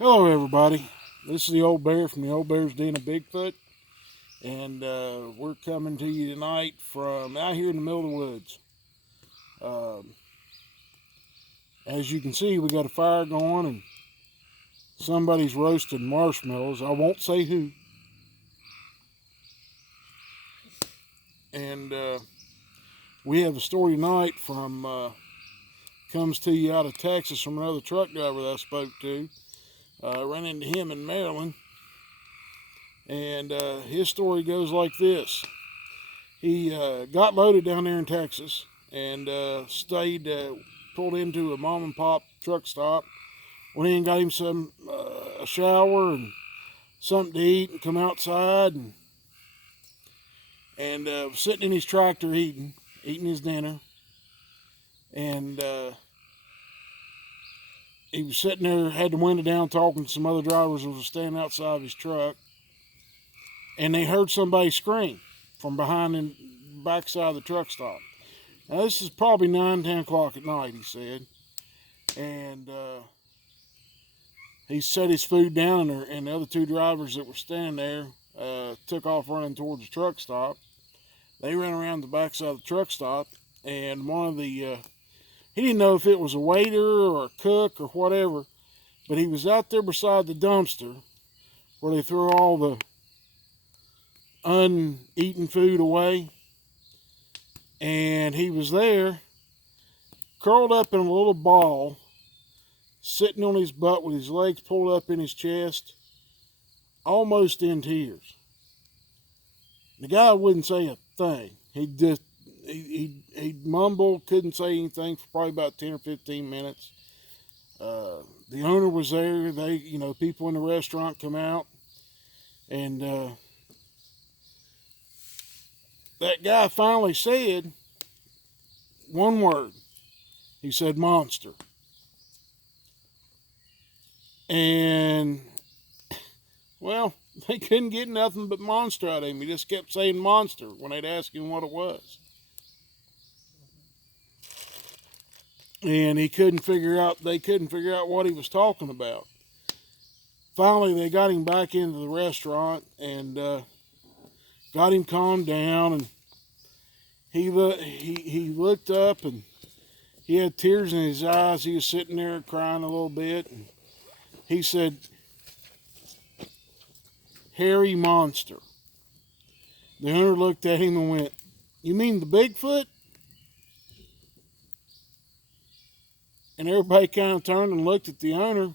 Hello everybody, this is the old bear from the Old Bear's Den of Bigfoot, and we're coming to you tonight from out here in the middle of the woods. Um, as you can see, we got a fire going and somebody's roasting marshmallows. I won't say who. And we have a story tonight from, comes to you out of Texas from another truck driver that I spoke to. Ran into him in Maryland. And his story goes like this. He got loaded down there in Texas and pulled into a mom and pop truck stop. Went in, got him a shower and something to eat, and come outside and was sitting in his tractor eating his dinner. And he was sitting there, had the window down, talking to some other drivers that were standing outside of his truck. And they heard somebody scream from behind the backside of the truck stop. Now, this is probably 9, 10 o'clock at night, he said. And he set his food down, and the other two drivers that were standing there took off running towards the truck stop. They ran around the backside of the truck stop, and one of the, he didn't know if it was a waiter or a cook or whatever, but he was out there beside the dumpster where they threw all the uneaten food away, and he was there curled up in a little ball, sitting on his butt with his legs pulled up in his chest, almost in tears. The guy wouldn't say a thing. He mumbled, couldn't say anything for probably about 10 or 15 minutes. The owner was there. People in the restaurant come out, and that guy finally said one word. He said, "Monster." And, well, they couldn't get nothing but monster out of him. He just kept saying monster when they'd ask him what it was. And they couldn't figure out what he was talking about. Finally, they got him back into the restaurant and got him calmed down, and he looked up and he had tears in his eyes. He was sitting there crying a little bit, and he said, "Hairy monster." The owner looked at him and went, "You mean the Bigfoot?" And everybody kind of turned and looked at the owner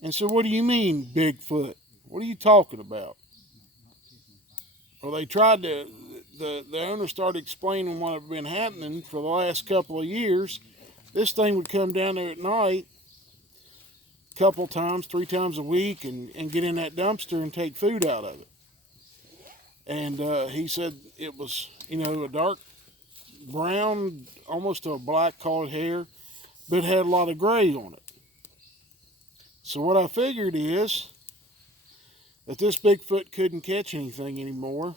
and said, "What do you mean, Bigfoot? What are you talking about?" Well, they tried to, the owner started explaining what had been happening for the last couple of years. This thing would come down there at night a couple times, 3 times a week, and get in that dumpster and take food out of it. And he said it was, a dark brown, almost to a black colored hair, but it had a lot of gray on it. So what I figured is that this Bigfoot couldn't catch anything anymore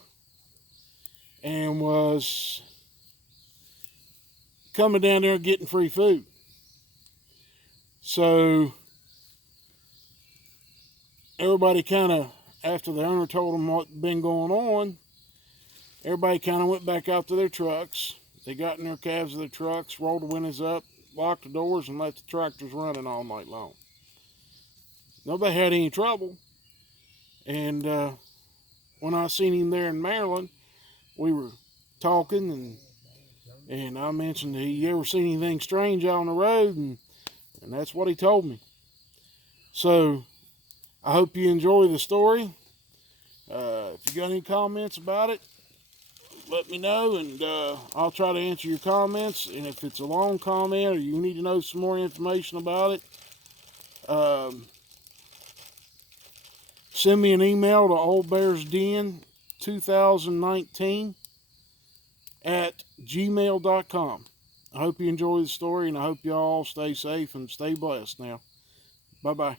and was coming down there and getting free food. So everybody kind of, after the owner told them what had been going on, everybody kind of went back out to their trucks. They got in their cabs of their trucks, rolled the windows up, locked the doors, and left the tractors running all night long. Nobody had any trouble. And when I seen him there in Maryland, we were talking, and I mentioned, "He ever seen anything strange out on the road?" And that's what he told me. So I hope you enjoy the story. If you got any comments about it, let me know, and I'll try to answer your comments. And if it's a long comment or you need to know some more information about it, send me an email to oldbearsden2019@gmail.com. I hope you enjoy the story, and I hope y'all stay safe and stay blessed now. Bye-bye.